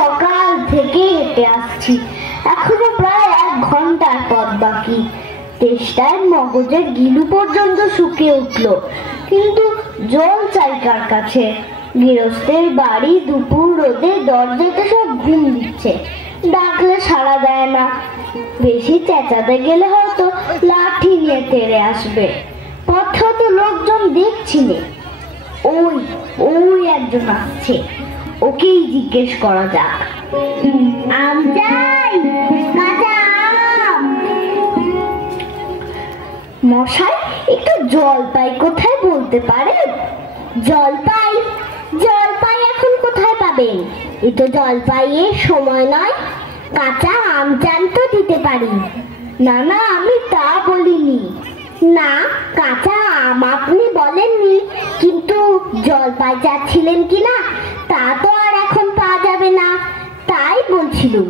সকাল থেকে হেঁটে আসছি, এখনো প্রায় 1 ঘন্টার পথ বাকি। তেষ্টায় মগজের গিলু পর্যন্ত শুকিয়ে উঠলো, কিন্তু জল চাই কার কাছে? গৃহস্থের বাড়ি, দুপুর রোদে দরজাতে সব ঘুম দিচ্ছে, ডাকলে সাড়া দেয় না। বেশি চেঁচাতে গেলে হয়তো লাঠি নিয়ে তেড়ে আসবে। পথে তো লোকজন দেখছি নে, ওই ওই একজন আসছে, ওকেই জিজ্ঞেস করা যাক। আম চাই, কাঁচা আম। মশাই, একটু জলপাই কোথায় বলতে পারেন? জলপাই? জলপাই এখন কোথায় পাবেন? এ তো জলপাইয়ের সময় নয়। কাঁচা আম চান তো দিতে পারি। না না, আমি তা বলিনি। না, কাঁচা আম আপনি বলেননি, কিন্তু জলপাই চাচ্ছিলেন কিনা তা তো আর এখন পাওয়া যাবে না, তাই বলছিলুম।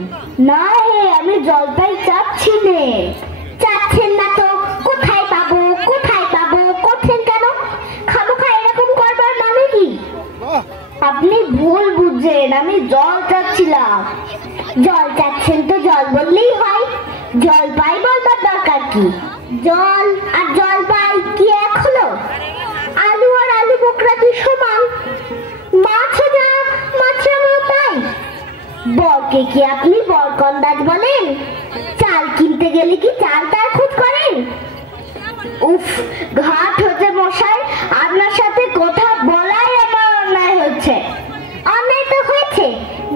না হে, আমি জলপাই চাচ্ছি নে। চাচ্ছেন না তো কোথায় পাবো, কোথায় পাবো করছেন কেন? খামোখা এরকম করবার মানে কি? আপনি ভুল বুঝছেন, আমি জল চাচ্ছিলাম। জল চাচ্ছেন তো জল বললেই হয়, জলপাই বলবার দরকার কি? জল আর জলপাই কি এক হলো? আলু আর আলু বোকরা কি সমান? মাছও যা, মাছও তাই। বরকে কি আপনি বরকন্দাজ বলেন? চাল কিনতে গেলে কি চাল তার খোঁজ করেন? উফ, ঘাট হচ্ছে মশাই, আপনার সাথে কথা বলাই আমার অন্যায় হচ্ছে। অন্যায় তো হয়েছে,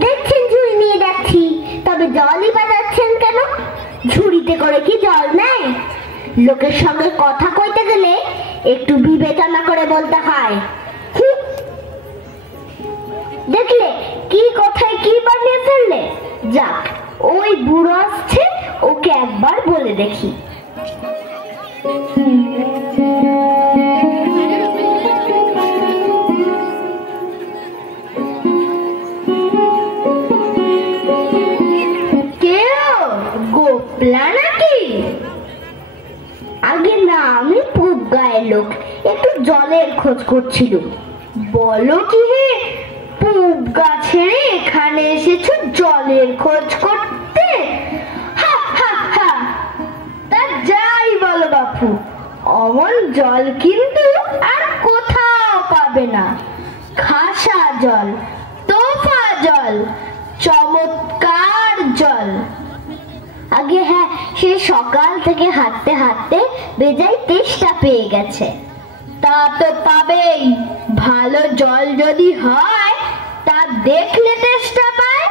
দেখছেন ঝুড়ি নিয়ে যাচ্ছি, তবে জলই বাজাচ্ছেন কেন? ঝুড়িতে করে কি জল নেয়? লোকের সঙ্গে কথা কইতে গেলে একটু বিবেচনা করে বলতে হয়। দেখলে কি কথায় কি বানিয়ে ফেললে। যাক, ওই বুড়ো আসছে, ওকে একবার বলে দেখি। কেউ গোপলা নাকি? আগে না, আমি পূব গায়ের লোক, একটু জলের খোঁজ করছিল। বলো কি হে, পূব গাছের এখানে এসেছো জলের খোঁজ করতে? হা হা হা। তা যাই বলো বাপু, অমন জল কিন্তু আর কোথাও পাবে না। খাসা জল, তোফা জল, চমৎকার জল। আগে হ্যাঁ, সে সকাল থেকে হাঁটতে হাঁটতে বেজায় তেষ্টা পেয়ে গেছে। তা তো পাবেই, ভালো জল যদি হয় তা দেখলে তেষ্টা পায়,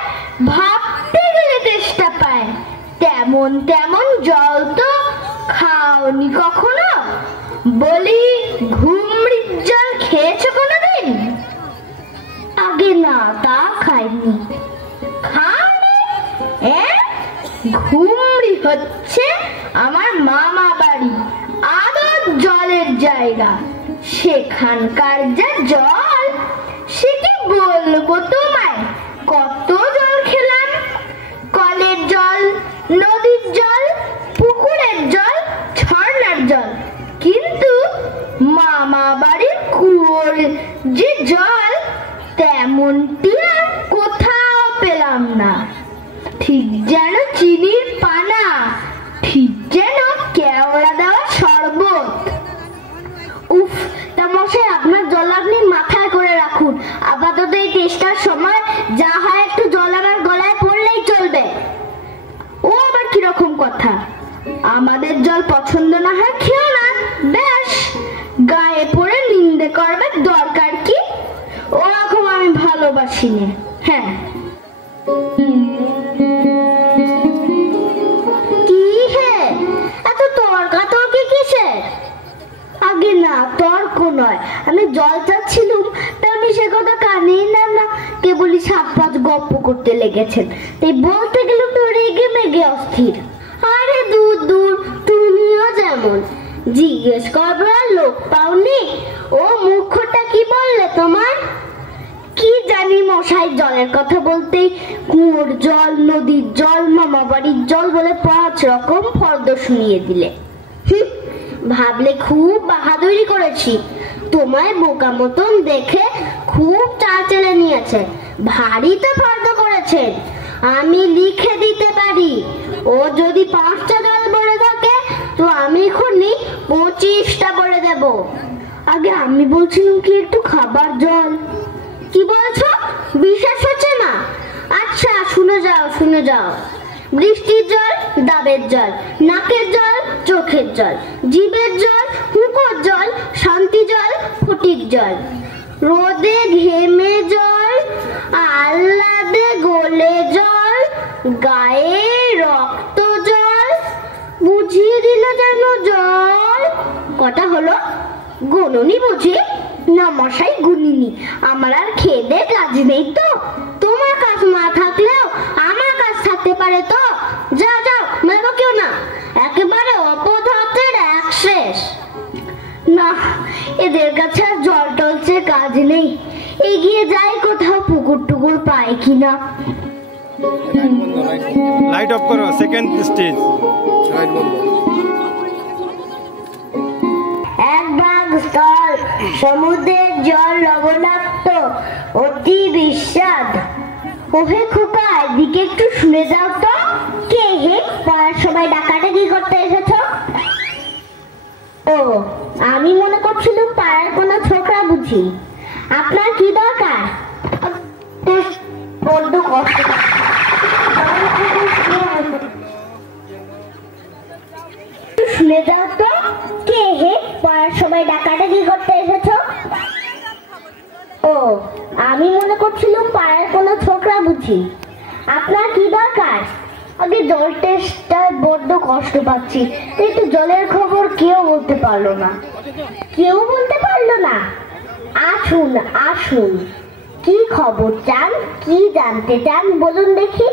ভাবতে গেলে তেষ্টা পায়। তেমন তেমন জল তো খাওনি কখনো? বলি, ঘুমড়ির জল খেয়েছো কোনোদিন? আগে না, তা খাইনি। খাওনি? ঘুমড়ি হচ্ছে আমার মামা বাড়ি, আদর জলের জায়গা। সেখানকার যা জল, সে কি বলবো তোমায়। কত জল খেলাম, কলের জল, নদীর জল, পুকুরের জল, ঝর্ণার জল, কিন্তু মামা বাড়ির কুয়োর যে জল, তেমনটি আর কোথাও পেলাম না। ঠিক যেন চিনির পানা, ঠিক যেন কেওড়া দেওয়া শরবত। উফ, তা মশাই, আপনার জল আপনি মাথায় করে রাখুন। আপাতত এই টেস্টার সময় যা হয় একটু জল আমার গলায় পড়লেই চলবে। ও আবার কিরকম কথা? আমাদের জল পছন্দ না হয় খেও না, বেশ। গায়ে পড়ে নিন্দে করবার দরকার কি? ওরকম আমি ভালোবাসি না। হ্যাঁ, কি হে, এত তর্কাতর্কি কিসের? আগে না, তর্ক নয়, আমি জল চাচ্ছিলুম, তা আমি সে কথা কানেই না, কেবলই 7-5 গপ্প করতে লেগেছেন, তাই বলতে গেলে তো রেগে মেগে অস্থির। আরে দূর দূর, তুমিও যেমন। জিজ্ঞেস করবার লোক পাওনি? ও মুখটা কি বললে তোমার? কি জানি মশাই, জলের কথা বলতেই কুয়োর জল, নদীর জল, মামা বাড়ির জল বলে 5 রকম ফর্দ শুনিয়ে দিলে। ভাবলে খুব বাহাদুরি করেছি। তোমায় বোকা মতন দেখে খুব চাল চেলে নিয়েছে, ভারী তো ফর্দ করেছেন। আমি লিখে দিতে পারি। ও যদি 5টা জল বলে থাকে তো আমি এখনই 25টা বলে দেব। আগে আমি বলছিলাম কি একটু খাবার জল। কি বলছো? বিশ্বাস হচ্ছে না? আচ্ছা শুনে যাও শুনে যাও। বৃষ্টির জল ডাবের জল, নাকের জল চোখের জল, জিভের জল হুঁকোর জল, শান্তি জল ফটিক জল, রোদে ঘেমে জল, আহ্লাদে গলে জল, গায়ে রক্ত জল, বুঝিয়ে দিল যেন জল। কটা হলো? গুনুনি বুঝি? না মশাই গুনিনি, আমার আর খেদে কাজ নেই তো। তোমার কাজ না থাকলেও আমার কাজ থাকতে পারে তো। যাও যাও, মেলো কেউ না, একেবারে অপদার্থের এক শেষ। না, এদের কাছে আর জল টলছে কাজ নেই। এগিয়ে যাই কোথাও পুকুর টুকুর পায় কিনা। লাইট অফ করো, সেকেন্ড স্টেজ। লাইট বন্ধ। এক ভাগ স্থল, সমুদ্রের জল লবণাক্ত, অতি বিস্বাদ। ওহে খোকা, এদিকে একটু শুনে যাও তো। কে হে? পড়ার সময় ডাকাডাকি করতে এসেছো? ও, আমি মনে করছিলাম পাড়ার কোনো ছোকরা বুঝি। আপনার কি দরকার? বড্ড কষ্ট। শুনে যাও তো। কে হে? পড়ার সময় ডাকাডাকি করতে এসেছো? ও, আমি মনে করছিলাম পাড়ার কোনো ছোকরা বুঝি। আপনার কি দরকার? আগে জল টেস্টটা বড্ড কষ্ট পাচ্ছি। একটু জলের খবর কেউ বলতে পারলো না। কেউ বলতে পারলো না? আসুন আসুন, কি খবর চান, কি জানতে চান বলুন দেখি।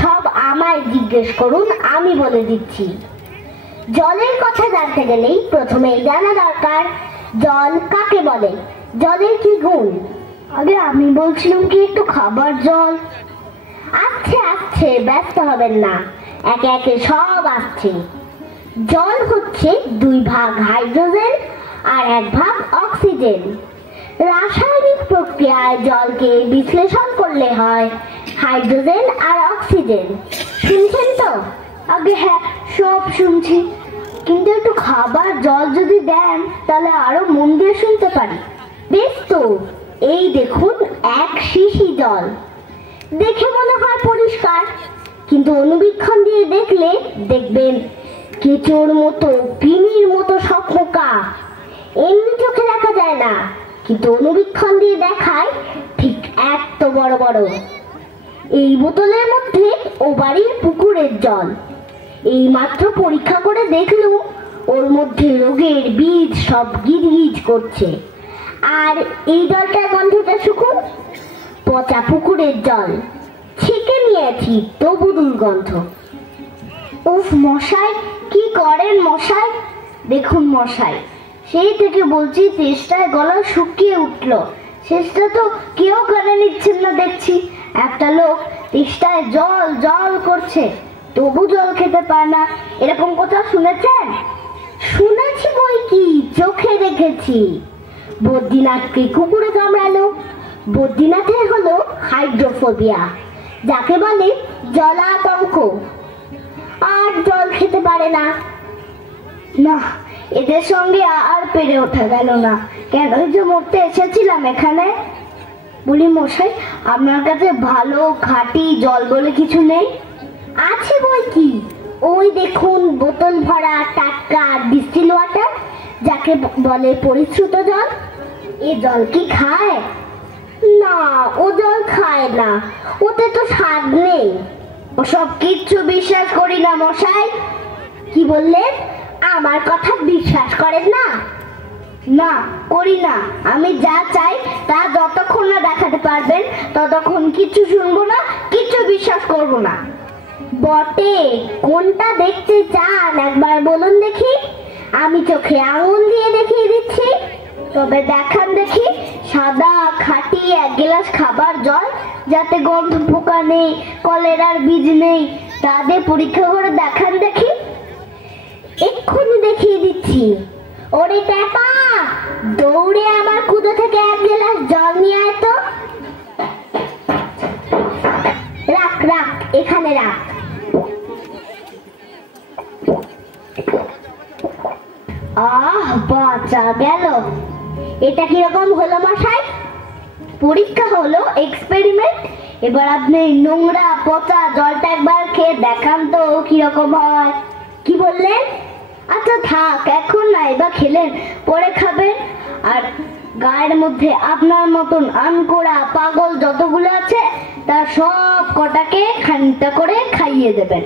সব আমায় জিজ্ঞেস করুন, আমি বলে দিচ্ছি। জলের কথা জানতে গেলেই প্রথমেই জানা দরকার জল কাকে বলে, জলের কি গুণ। আগে আমি বলছিলাম কি একটু খাবার জল। আচ্ছা আচ্ছা, ব্যস্ত হবেন না, একে একে সব আসছে। জল হচ্ছে 2 ভাগ হাইড্রোজেন আর 1 ভাগ অক্সিজেন। রাসায়নিক প্রক্রিয়ায় জলকে বিশ্লেষণ করলে হয় হাইড্রোজেন আর অক্সিজেন। শুনছেন তো? আগে হ্যাঁ, সব শুনছি, কিন্তু একটু খাবার জল যদি দেন তাহলে আরো মন দিয়ে শুনতে পারি। বেশ তো, এই দেখুন 1 শিশি জল। দেখে মনে হয় পরিষ্কার, কিন্তু অনুবীক্ষণ দিয়ে দেখলে দেখবেন কেঁচোর মতো, কৃমির মতো সব পোকা। এমনি চোখে দেখা যায় না, কিন্তু অনুবীক্ষণ দিয়ে দেখায় ঠিক এত বড় বড়। এই বোতলের মধ্যে ও বাড়ির পুকুরের জল। এই মাত্র পরীক্ষা করে দেখলুম ওর মধ্যে রোগের বীজ সব গিজগিজ করছে। আর এই জলটার গন্ধটা শুকুন, পচা পুকুরের জল। ছেঁকে নিয়েছি তবু দুর্গন্ধ। উফ মশাই, কি করেন মশাই? দেখুন মশাই, সেই থেকে বলছি তেষ্টায় গলা শুকিয়ে উঠলো। শেষটা তো কেউ কানে নিচ্ছেন না দেখছি। একটা লোক তেষ্টায় জল জল করছে, তবু জল খেতে পায় না। এরকম কোথাও শুনেছেন? শুনেছি বই কি, চোখে দেখেছি। বদ্রীনাথকে কুকুরে কামড়ালো। বদ্রীনাথে হলো হাইড্রোফোবিয়া, যাকে বলে জলাতঙ্ক, আর জল খেতে পারে না। না, এদের সঙ্গে আর পেরে ওঠা গেল না। কেনই যে মরতে এসেছিলাম এখানে। বলি মশাই, আপনার কাছে ভালো খাঁটি জল বলে কিছু নেই? আছে বই কি, ওই দেখুন বোতল ভরা টাটকা ডিস্টিল ওয়াটার, যাকে বলে পরিশ্রুত জল। এ জল কি খায়? না, ও জল খায় না, ওতে তো স্বাদ নেই। ওসব কিচ্ছু বিশ্বাস করি না মশাই। কি বললেন? আমার কথা বিশ্বাস করেন না? না, করি না। আমি যা চাই তা যতক্ষণ না দেখাতে পারবেন ততক্ষণ কিচ্ছু শুনবো না, কিচ্ছু বিশ্বাস করব না। বটে, কোনটা দেখতে চান একবার বলুন দেখি। আমি চোখে আঙুল দিয়ে দেখিয়ে দিচ্ছি। তবে দেখান দেখি সাদা খাঁটি 1 গ্লাস খাবার জল, যাতে গন্ধ পোকা নেই, কলেরার বীজ নেই, তা দিয়ে পরীক্ষা করে দেখান দেখি। এক্ষুনি দেখিয়ে দিচ্ছি। ওরে ট্যাপা, দৌড়ে আমার কুদো থেকে 1 গ্লাস জল নিয়ে আয় তো। রাখ রাখ, এখানে রাখ। বাঁচা গেল। এটা কিরকম হলো মশাই? পরীক্ষা হলো, এক্সপেরিমেন্ট। এবার আপনি নোংরা পচা জলটা একবার খেয়ে দেখান তো কিরকম হয়। কি বললেন? আচ্ছা থাক, এখন না, এবার খেলেন, পরে খাবেন। আর গায়ের মধ্যে আপনার মতন আনকোড়া পাগল যতগুলো আছে তার সব কটাকে খানিকটা করে খাইয়ে দেবেন।